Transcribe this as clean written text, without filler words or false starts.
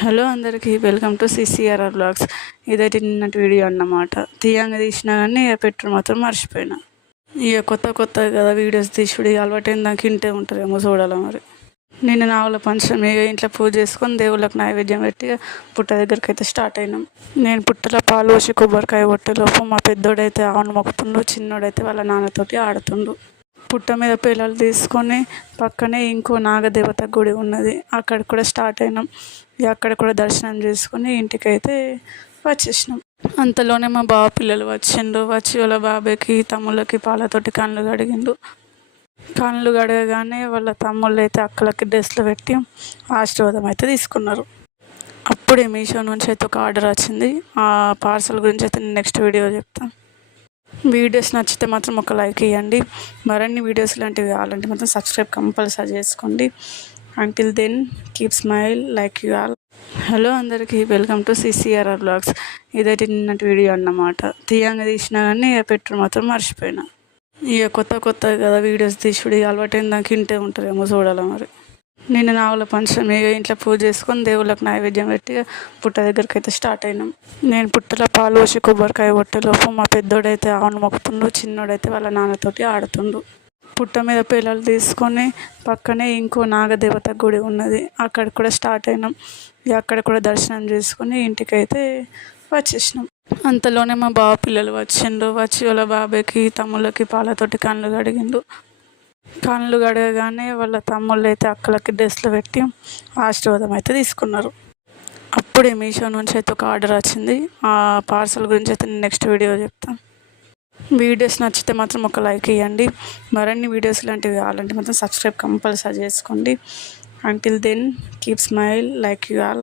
Hello అందరికీ welcome to CCRR blogs. ఇదైతే నిన్నటి వీడియో అన్నమాట. తీయంగా తీసినా కానీ పెట్టుడు మాత్రం మర్చిపోయినా. ఇక కొత్త కదా వీడియోస్ తీసుడు అలవాటైన దానికి ఇంటే ఉంటారేమో చూడాలి మరి. నిన్న నాగుల పంచమి ఇంట్లో పూజ చేసుకొని దేవుళ్ళకి నైవేద్యం పెట్టి పుట్ట దగ్గరికి అయితే స్టార్ట్ అయినాం. నేను పుట్టలో పాలు పోసి కొబ్బరికాయ కొట్టేలోపు మా పెద్దోడైతే ఆవును మొక్కుతుండు, చిన్నోడైతే వాళ్ళ నాన్నతోటి ఆడుతుండు. పుట్ట మీద పిల్లలు తీసుకొని పక్కనే ఇంకో నాగదేవత గుడి ఉన్నది, అక్కడికి కూడా స్టార్ట్ అయినాం. అక్కడ కూడా దర్శనం చేసుకొని ఇంటికైతే వచ్చేసినాం. అంతలోనే మా బావ పిల్లలు వచ్చి వాళ్ళ బాబాయ్కి తమ్ముళ్ళకి పాలతోటి కళ్ళు కడిగిండు. కళ్ళు కడగగానే వాళ్ళ తమ్ముళ్ళు అయితే అక్కలకి డ్రెస్లు పెట్టి ఆశీర్వాదం అయితే తీసుకున్నారు. అప్పుడే మీషో నుంచి అయితే ఒక ఆర్డర్ వచ్చింది. ఆ పార్సల్ గురించి అయితే నేను నెక్స్ట్ వీడియో చెప్తాను. వీడియోస్ నచ్చితే మాత్రం ఒక లైక్ ఇవ్వండి. మరిన్ని వీడియోస్ లాంటివి కావాలంటే మాత్రం సబ్స్క్రైబ్ కంపల్సరీ చేసుకోండి. Until then keep smile like you all. Hello అందరికీ వెల్కమ్ టు సిసిఆర్ఆర్ బ్లాగ్స్. ఇదైతే నిన్నటి వీడియో అన్నమాట. తీయంగా తీసినా కానీ పెట్టుడు మాత్రం మర్చిపోయినా. ఇక కొత్త కదా వీడియోస్ తీసుడు అలవాటైన దానికి ఇంటే ఉంటారేమో చూడాలి మరి. నిన్న నాగుల పంచమి ఇంట్లో పూజ చేసుకొని దేవుళ్ళకి నైవేద్యం పెట్టి పుట్ట దగ్గరికి అయితే స్టార్ట్ అయినాం. నేను పుట్టలో పాలు పోసి కొబ్బరికాయ కొట్టేలోపు మా పెద్దోడైతే ఆవును మొక్కుతుండు, చిన్నోడైతే వాళ్ళ నాన్నతోటి ఆడుతుండు. పుట్ట మీద పిల్లలు తీసుకొని పక్కనే ఇంకో నాగదేవత గుడి ఉన్నది, అక్కడికి కూడా స్టార్ట్ అయినాం. అక్కడ కూడా దర్శనం చేసుకొని ఇంటికైతే వచ్చేసినాం. అంతలోనే మా బావ పిల్లలు వచ్చి వాళ్ళ బాబాయ్కి తమ్ముళ్ళకి పాలతోటి కళ్ళు కడిగిండు. కళ్ళు కడగగానే వాళ్ళ తమ్ముళ్ళు అయితే అక్కలకి డ్రెస్లు పెట్టి ఆశీర్వాదం అయితే తీసుకున్నారు. అప్పుడే మీషో నుంచి అయితే ఒక ఆర్డర్ వచ్చింది. ఆ పార్సల్ గురించి అయితే నేను నెక్స్ట్ వీడియో చెప్తాను. వీడియోస్ నచ్చితే మాత్రం ఒక లైక్ ఇవ్వండి. మరిన్ని వీడియోస్ లాంటివి కావాలంటే మాత్రం సబ్స్క్రైబ్ కంపల్సరీ చేసుకోండి. Until then keep smile like you all.